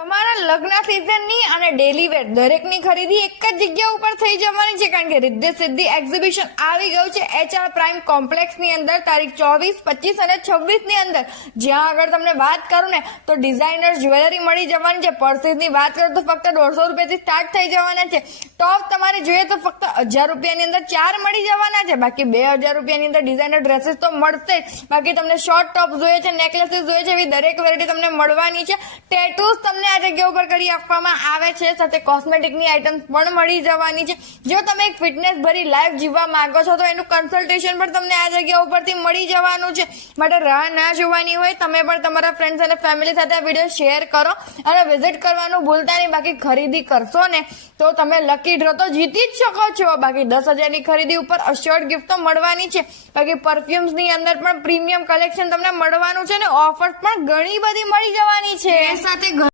તમારા લગ્ન સિઝનની અને ડેલી વેર દરેકની ખરીદી એક જ જગ્યા ઉપર થઈ જવાની છે, કારણ કે રિદ્ધિ સિદ્ધિ એક્ઝિબિશન આવી ગયું છે HR પ્રાઇમ કોમ્પ્લેક્સની અંદર તારીખ 24, 25 અને 26 ની અંદર. જ્યાં આગળ તમને વાત કરું ને તો ડિઝાઇનર જ્વેલરી મળી જવાની છે. પર્સીસની વાત કરું તો ફક્ત 150 રૂપિયાથી સ્ટાર્ટ થઈ જવાના છે. ટોપ તમારે જોઈએ તો ફક્ત 1000 રૂપિયાની અંદર 4 મળી જવાના છે. બાકી 2000 રૂપિયાની અંદર ડિઝાઇનર ડ્રેસીસ તો મળશે જ. બાકી તમને શોર્ટ ટોપ જોઈએ છે, નેકલેસીસ જોઈએ છે, એવી દરેક વેરાયટી તમને મળવાની છે. ટેટૂઝ તમને આ જગ્યા ઉપર કરી આપવામાં આવે છે. સાથે કોસ્મેટિકની આઇટમ્સ પણ મળી જવાની છે. જો તમે એક ફિટનેસ ભરી લાઈફ જીવવા માંગો છો તો એનું કન્સલ્ટેશન પણ તમને આ જગ્યા ઉપરથી મળી જવાનું છે. માટે રાહ ના જોવાની હોય, તમે પણ તમારા ફ્રેન્ડ્સ અને ફેમિલી સાથે આ વિડીયો શેર કરો અને વિઝિટ કરવાનું ભૂલતા નહીં. બાકી ખરીદી કરશો ને તો તમે લકી ડ્રો તો જીતી જ શકો છો. બાકી 10,000 ની ખરીદી ઉપર અશ્યોર્ડ ગિફ્ટ તો મળવાની છે. બાકી પરફ્યુમ્સ ની અંદર પણ પ્રીમિયમ કલેક્શન તમને મળવાનું છે અને ઓફર્સ પણ ઘણી બધી મળી જવાની છે. સાથે